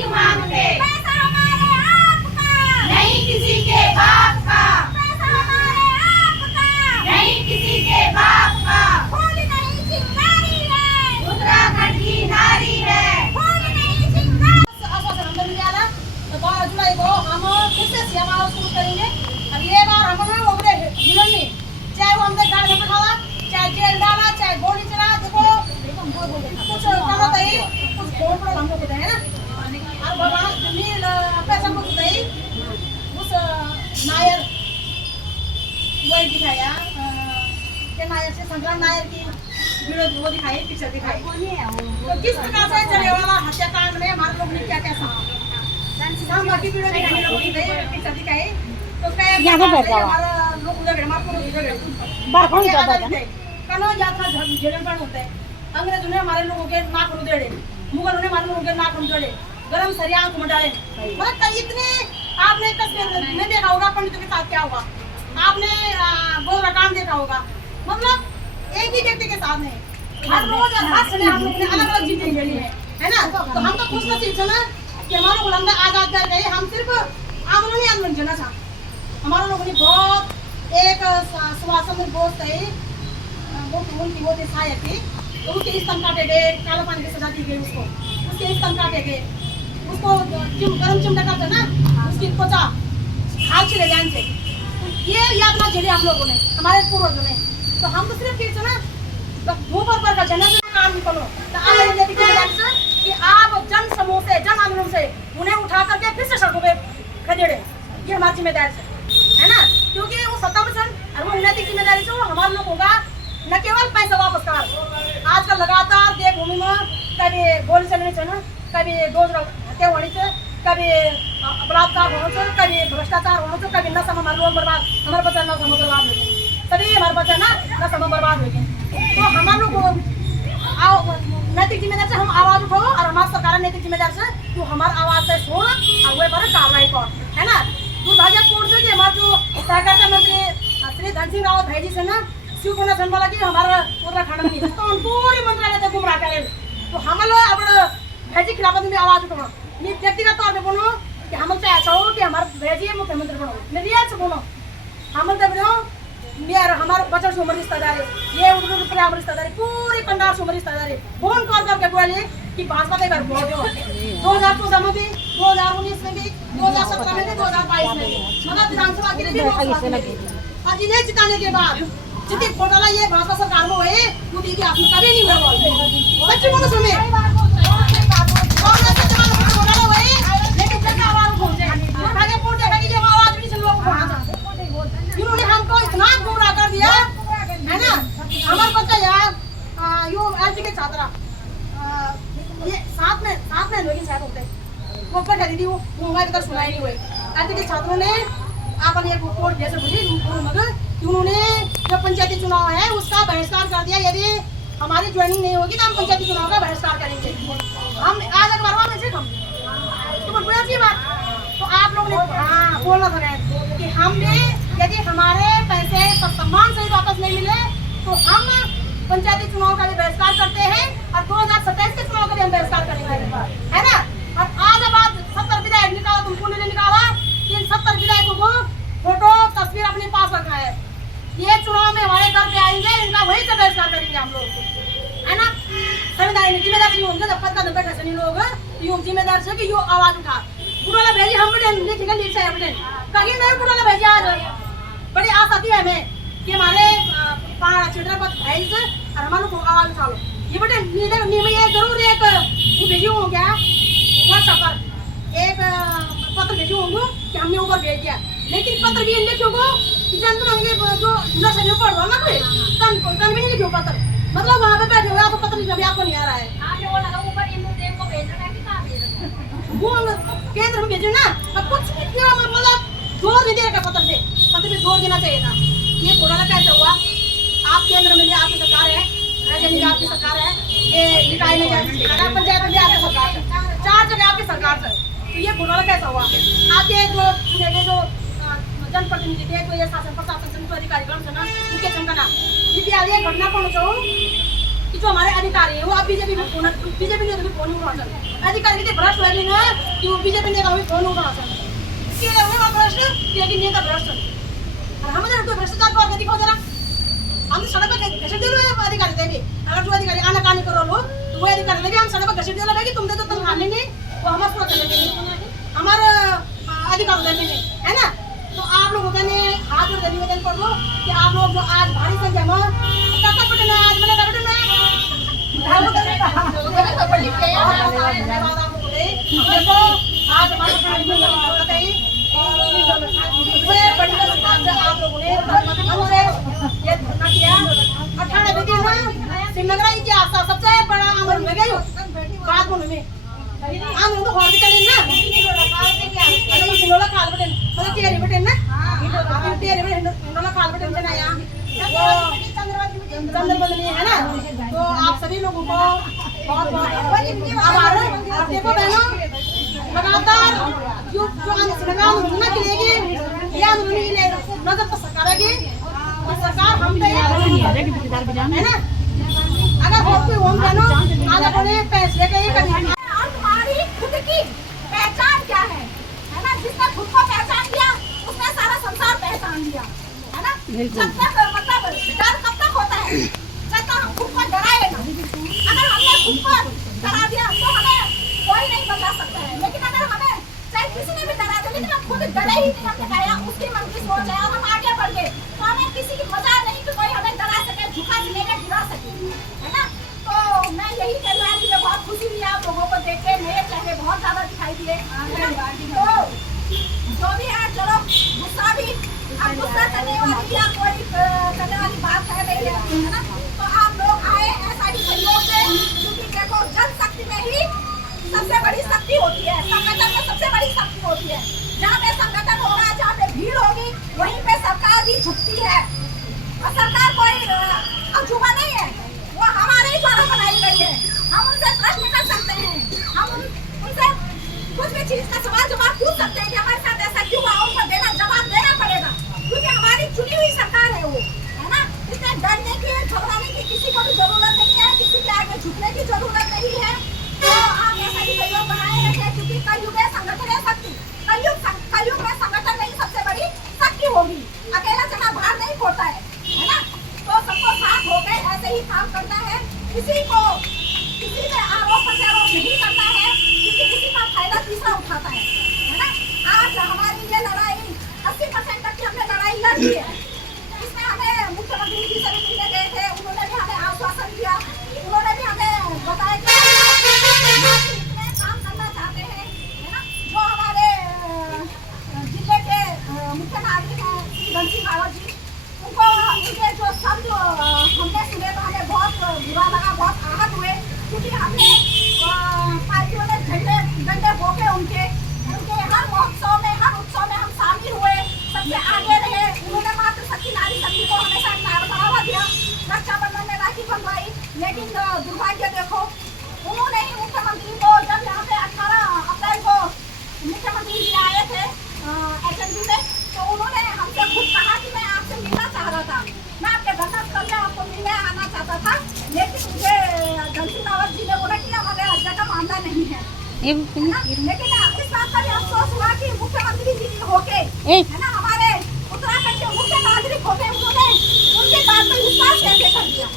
भीख मांगते। पैसा हमारे आपका, नहीं किसी के बाप का। पैसा हमारे आपका, नहीं किसी के बाप का। फूल नहीं चिंगारी है, उत्तराखंड की नारी है। फूल नहीं चिंगारी। आश्वासन हमने लिया था तो 12 जुलाई को हम फिर से सीएम हाउस शुरू करेंगे। अब ये बार हमने वो अपने जीवन में चाहे वो हमने गाड़ी में बैठावा, चाहे जेल डाला, चाहे गोली चला, देखो कुछ करो तो ही कुछ फोन पर हम लोग है ना। और भगवान मील पैसा कुछ नहीं उस नायर वो दिखाया के नायर से संग्राम नायर की वीडियो वो दिखाई, पिक्चर दिखाई। तो किस प्रकार से जलियांवाला हत्याकांड में हमारे लोग ने क्या क्या समझा, हम बाकी वीडियो दिखाने लोगों की पिक्चर दिखाई। तो यहाँ पे बैठ जाओ। हमारा लोग उधर हमारे पूरे उधर बाहर कौन जाता है? कानून यात्रा झेलन पर होते हैं। अंग्रेजों ने हमारे लोगों के नाक उधेड़े, मुगलों ने हमारे लोगों के नाक उधेड़े, गरम सरिया आंख में डाले। मतलब इतने आपने तस्वीर में देखा होगा पंडितों के साथ क्या हुआ, आपने गोरा कांड देखा होगा। मतलब एक ही व्यक्ति के साथ नहीं, हर रोज हर समय हम लोग ने अलग अलग चीजें झेली है ना। तो हम तो खुश नसीब थे ना कि हमारे गुलाम आजाद कर गए। हम सिर्फ आंदोलन झेलना चाहते। हमारे लोगों ने बहुत एक सुभाष चंद्र बोस थे, उनकी वो थी सहायक थी, तो उसके स्तन काटे गए, काला पानी की सजा दी गई उसको, उसके स्तन काटे गए, उसको गरम चिमटा करते ना, उसकी त्वचा खाल चले जान से। ये यातना झेली हम लोगों ने, हमारे पूर्वजों ने। तो हम तो सिर्फ फिर ना तो भू पर का जन काम निकलो तो कि आप जन समूह से, जन आंदोलन से उन्हें उठा करके फिर से सड़कों पे खदेड़े। ये हमारी जिम्मेदारी है ना, क्योंकि वो 70% और वो नैतिक जिम्मेदारी से वो हमारे लोगों का न केवल पैसा वापस कर। आजकल लगातार देख भूमि में कभी गोली चलने से ना, कभी डोज हत्या होने से, कभी बलात्कार होने से, कभी भ्रष्टाचार होने से, कभी नशा में हमारे लोग बर्बाद, हमारे बच्चा नशा में बर्बाद हो गए, सभी हमारे बच्चा ना नशा में बर्बाद हो गए। तो हमारे लोग नैतिक जिम्मेदारी से हम आवाज उठाओ और हमारी सरकार नैतिक जिम्मेदारी से तू हमारी आवाज से सुन और वे पर कार्रवाई कर, है ना। दुर्भाग्यपूर्ण से कि हमारे जो सहकारिता मंत्री श्री धन सिंह रावत भाई जी से ना शिवकुमार संभाला कि हमारा उत्तराखंड में तो हम पूरे मंत्रालय से गुमराह करें। तो हम लोग अब भाई खिलाफ में आवाज उठाओ, मैं व्यक्तिगत तौर पर बोलो कि हम तो ऐसा हो कि हमारे भाई मुख्यमंत्री बनो, मैं रियल से बोलो हम तो बोलो मेरा हमारे बच्चों से उम्र रिश्तेदारी, ये उम्र रिश्तेदारी, पूरी पंडाल से उम्र रिश्तेदारी फोन कॉल करके बोले कि भाजपा का बार वोट दो। 2014 में भी, 2019 में भी, 2017 में भी, 2022 में भी, मतलब विधानसभा के लिए भी और जिन्हें जिताने के बाद जितने घोटाला ये भाजपा सरकार में हुए वो दीदी आपने कभी नहीं हुआ। सच बोलो समय घोटाला हुए लेकिन जनता आवाज उठाते हैं, ये आवाज भी सुन लोग उठाना चाहते हैं। इन्होंने हमको इतना गुमराह कर दिया है ना। हमारे बच्चा यार यो एलपी के छात्रा ये साथ में लोग शायद होते वो पढ़ा दीदी वो हमारे तरफ सुनाई नहीं हुई। एलपी के छात्रों ने अपन एक रिपोर्ट जैसे बोली मगर उन्होंने जो पंचायती चुनाव है उसका बहिष्कार कर दिया। यदि हमारी ज्वाइनिंग नहीं होगी तो हम पंचायती चुनाव का बहिष्कार करेंगे। हम आज अखबार में से हम तो बोला सी बात तो आप लोग ने बोलना था कि हम भी यदि हमारे पैसे सम्मान सहित वापस नहीं मिले तो हम पंचायती चुनाव का भी बहिष्कार करते हैं और 2027 के चुनाव का भी हम बहिष्कार करेंगे, है ना। और आज बाद 70 विधायक निकाला, तुमको ने निकाला, इन 70 विधायकों को फोटो तस्वीर अपने पास रखना है। ये चुनाव में हमारे घर पे आएंगे, इनका वही से बहिष्कार करेंगे हम लोग, है ना। संविधान जिम्मेदार से होंगे जब पद बैठे से नहीं लोग योग जिम्मेदार से कि यो आवाज उठा बुढ़ाला भेजी हम लिखेंगे लीड से अपने कहीं नहीं बुढ़ाला भेजी। आज बड़ी आशा थी हमें कि हमारे क्षेत्रपत भाई से और हमारे को आवाज उठा लो। ये बेटे जरूर एक वो भेजी हो गया व्हाट्सएप पर एक पत्र भेजी होंगे कि हमने ऊपर भेज दिया, लेकिन पत्र भी लिखोगे कि जनता होंगे जो नशे में पढ़ ना कोई कन भी नहीं लिखो पत्र, मतलब वहाँ पे बैठे हुए आपको पत्र लिखना आपको नहीं आ रहा है। आपने बोला था ऊपर इंद्रदेव को भेजना है कि कहाँ भेजना है? वो केंद्र में भेजो ना, अब कुछ भी किया मतलब जोर नहीं देगा पत्र पे जोर देना चाहिए था। ये घोटाला कैसे हुआ? आप केंद्र में भी आपकी सरकार है, राज्य में भी आपकी सरकार है, ये निकाय में पंचायत में भी आपकी सरकार है, 4 जगह आपकी सरकार है। तो ये घोटाला कैसा हुआ? आपके जो चुने जो जनप्रतिनिधि थे तो ये शासन प्रशासन अधिकारी गण से ना उनके चमकना ये घटना पहुंचो कि जो हमारे अधिकारी है वो अब बीजेपी में फोन भी फोन उठा सकते अधिकारी कितने भ्रष्ट हुए ना कि वो बीजेपी नेता भी फोन उठा सकते कि वो भ्रष्ट कि नेता भ्रष्ट और हम तो भ्रष्टाचार को दिखाओ जरा हम सड़क पर घसीट दे रहे अधिकारी देंगे अगर जो अधिकारी आना कानी करो लो तो वो अधिकारी देंगे हम सड़क पर घसीट दे रहे तुम दे तो तुम मान लेंगे वो हम उसको कर लेंगे हमारे अधिकार देंगे है ना। तो आप लोग ने हाथ जोड़ कर निवेदन कर दो कि आप लोग जो आज भारी संख्या में कक्का पटना आज मैंने कहा देखो आज हमारे आप लोगों ने ये धरना किया 18 बजे ना श्रीनगर इतिहास का सबसे बड़ा अमर में गई बात में हम तो हॉल चले ना मतलब सिंगोला खाल बटन मतलब टेरी बटन ना टेरी बटन सिंगोला खाल बटन बनाया वो चंद्रबदनी है ना। तो आप सभी लोगों को बहुत बहुत आभार। देखो बहनों लगातार जो आंदोलन ना चलेगी ये आंदोलन नजर तो सरकार की सरकार हम पे है ना। अगर कोई होम बहनों आज अपने पैसे के ही कभी और तुम्हारी खुद की पहचान क्या है ना। जिसने खुद को पहचान लिया उसने सारा संसार पहचान लिया है ना। जब तक मतलब डर कब तक होता है जब तक हम खुद को डराए ना। अगर हमने खुद को डरा दिया तो हमें कोई नहीं बचा सकता है। लेकिन अगर हमें चाहे किसी ने भी डरा दिया लेकिन हम खुद डरे ही नहीं, हमने कहा उसकी मन की सोच है और हम आगे बढ़ गए तो हमें किसी की मजाल नहीं कि कोई हमें डरा सके झुका लेके गिरा सके है ना। तो मैं यही कह रहा हूँ मुझे बहुत खुशी हुई आप लोगों को देख के मेरे चेहरे बहुत ज्यादा दिखाई दिए। तो जो भी है चलो गुस्सा भी अब गुस्सा करने वाली या कोई करने वाली बात है नहीं है ना। तो आप लोग आए ऐसा ही सहयोग से क्योंकि देखो जनशक्ति में ही सबसे बड़ी शक्ति होती है, संगठन में सबसे बड़ी शक्ति होती है। जहाँ पे संगठन होगा जहाँ पे भीड़ होगी वहीं पे सरकार भी झुकती है और सरकार कोई अजूबा नहीं है, वो हमारे ही द्वारा बनाई गई है। हम उनसे प्रश्न कर सकते हैं, हम उनसे कुछ भी चीज का सवाल जवाब पूछ सकते हैं कि हमारे साथ ऐसा क्यों हुआ, उनको देना जवाब देना पड़ेगा क्योंकि हमारी चुनी हुई सरकार है वो है ना। इसमें डरने की घबराने की किसी को भी जरूरत नहीं है, किसी के आगे झुकने की जरूरत नहीं है। तो आप ऐसा ही सहयोग बनाए रखें क्योंकि कलयुग है संगठन है शक्ति, कलयुग में संगठन नहीं सबसे बड़ी शक्ति होगी। अकेला चना बाहर नहीं फोड़ता है ना। तो सबको साथ होकर ऐसे ही काम करना है, किसी पे आरोप प्रत्यारोप नहीं करना है, किसी का फायदा तीसरा उठाता है ना। आज हमारी ये लड़ाई 80% तक की हमने लड़ाई लड़ ली है। इसमें हमें मुख्यमंत्री जी से भी मिलने गए थे, उन्होंने भी हमें आश्वासन दिया, उन्होंने भी हमें बताया कि इतने काम करना चाहते हैं है ना। जो हमारे जिले के मुख्य नागरिक हैं घनश्याम रावत जी, उनको उनके जो शब्द हमने सुने तो हमें बहुत बुरा लगा, बहुत आहत हुए क्योंकि हमने पार्टियों ने झंडे बोके उनके हर महोत्सव में हर उत्सव में हम शामिल हुए, सबसे आगे रहे। उन्होंने मात्र शक्ति नारी शक्ति को हमेशा बढ़ावा दिया, रक्षाबंधन में राखी बंधवाई। लेकिन दुर्भाग्य देखो उन्होंने ही मुख्यमंत्री को जब यहाँ पे 18 अप्रैल को मुख्यमंत्री जी आए थे HMD में तो उन्होंने हमसे खुद कहा कि मैं आपसे मिलना चाह रहा था, मैं आपके घटनास्थल में आपको मिलने आना चाहता था। लेकिन मुझे घनश्याम रावत जी ने बोला कि हमारे हत्या का मामला नहीं है ना। लेकिन इस बात का भी अफसोस हुआ कि मुख्यमंत्री जी होके है ना हमारे उत्तराखंड के मुख्य नागरिक होके उन्होंने उनके बात पर विश्वास कैसे कर दिया।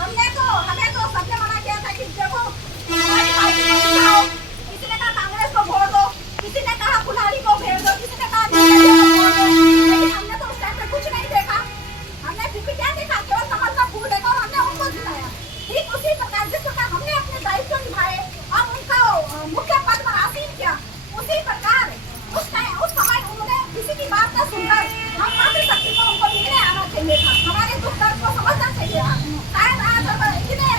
हमें तो सबने मना किया था कि देखो हमारी पार्टी को जिताओ, किसी ने कहा कांग्रेस को वोट दो, किसी ने कहा कुल्हाड़ी को भेज दो, किसी ने कहा लेकिन हमने तो उस टाइम पे कुछ नहीं देखा, हमने फिर भी क्या देखा केवल कमल का फूल देखा और हमने उनको जिताया। ठीक उसी प्रकार जिस प्रकार हमने अपने दायित्व निभाए और उनका मुख्य पद पर आसीन किया उसी प्रकार उस समय उन्होंने किसी की बात न सुनकर हम मातृशक्ति को उनको मिलने आना चाहिए था, हमारे दुख दर्द को समझना चाहिए था। शायद आज इतने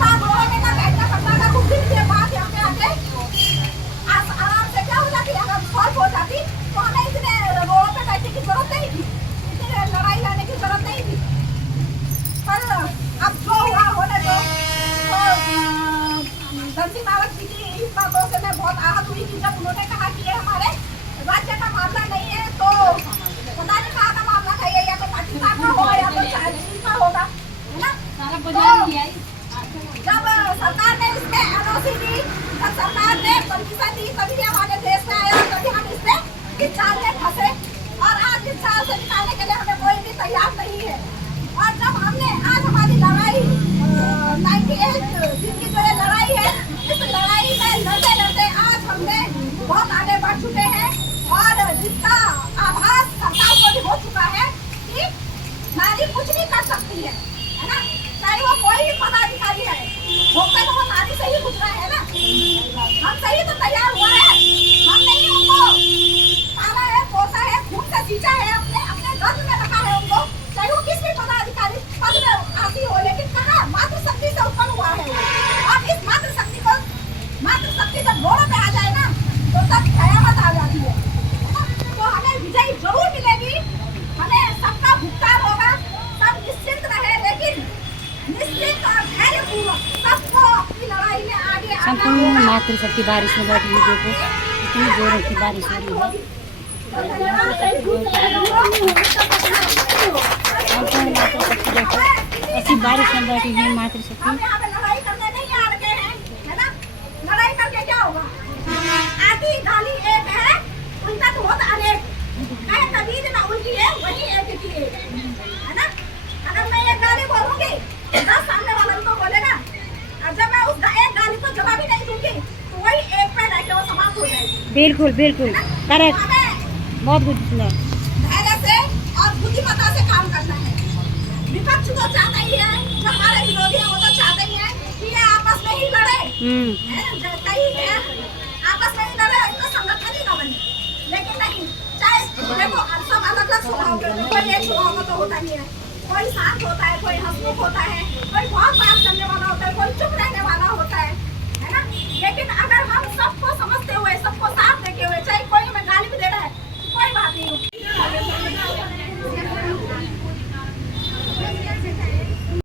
बात बोलने का बैठना पड़ता था, कुछ दिन के बाद यहाँ पे आके आराम से क्या हो जाती, अगर सॉल्व हो जाती तो हमें इतने रोड पे बैठने की जरूरत नहीं थी, इतने लड़ाई लड़ने की जरूरत नहीं थी। पर अब जो हुआ होने दो। घनश्याम रावत जी की इस बातों से मैं बहुत आहत हुई कि जब उन्होंने कहा कि ये हमारे राज्य का मामला नहीं है तो पता नहीं कहाँ का मामला था ये, या तो पाकिस्तान का होगा या तो चाइना का होगा है ना। जब सरकार ने इसमें एनओसी दी, जब सरकार ने परमिशन दी, तभी हमारे देश में आया, तभी हम इसमें इस जाल में फंसे और आज इस जाल से निकालने के लिए हमें कोई भी तैयार नहीं है। और जब हमने आज हमारी लड़ाई 98 दिन की जो ये लड़ाई है, इस लड़ाई में लड़ते लड़ते आज हमने बहुत आगे बढ़ चुके हैं और जिसका आभास सरकार को भी हो चुका है कि नारी कुछ भी कर सकती है ना, चाहे वो कोई भी पदाधिकारी है, होकर तो वो नारी से ही पूछ रहा है ना। हम सही तो तैयार हुआ है, हमने ही उनको पाला है, पोसा है, खून से सींचा है, अपने अपने गर्भ में रखा है उनको, चाहे वो किस भी पदाधिकारी पद में आती हो, लेकिन कहाँ मातृशक्ति से उत्पन्न हुआ है वो। और इस मातृशक्ति जब घोड़ों पे आ जाए ना, तो तब कयामत आ जाती है ना? तो हमें विजय जरूर मिलेगी, हमें सबका भुगतान होगा, सब निश्चिंत रहे, लेकिन निश्चित और धैर्यपूर्वक सबको अपनी लड़ाई में आगे आना संपूर्ण होगा। मातृशक्ति बारिश में बैठी हुई देखो, इतनी जोरों की बारिश हो रही है। संपूर्ण मातृशक्ति देखो, ऐसी बारिश में बैठी हुई मातृशक्ति। हम यहाँ पे लड़ाई करने नहीं आ रखे हैं, है ना? लड़ाई करके क्या होगा? आती गाली एक है, उनका तो बहुत अनेक है, कबीर ना उनकी है, वही एक की एक है ना? अगर मैं एक गाली बोलूंगी, 10 सामने वाला भी तो बोलेगा, और जब मैं उस एक गाली को जवाब ही नहीं दूंगी, तो वही एक पे रह के वो समाप्त हो जाएगी। बिल्कुल बिल्कुल करेक्ट, हमें बहुत कुछ सुंदर। धैर्य से और बुद्धिमत्ता से काम करना है। विपक्ष तो चाहता ही है, जो हमारे विरोधी हैं वो तो चाहते ही हैं कि ये आपस में ही लड़े, कई है आपस में ही लड़े, इनका संगठन ही न बने। लेकिन नहीं, चाहे देखो सब अलग अलग स्वभाव के होते हैं, कोई एक स्वभाव का तो होता नहीं है, कोई शांत होता है, कोई हंसमुख होता है, कोई बहुत बात करने वाला होता है, कोई चुप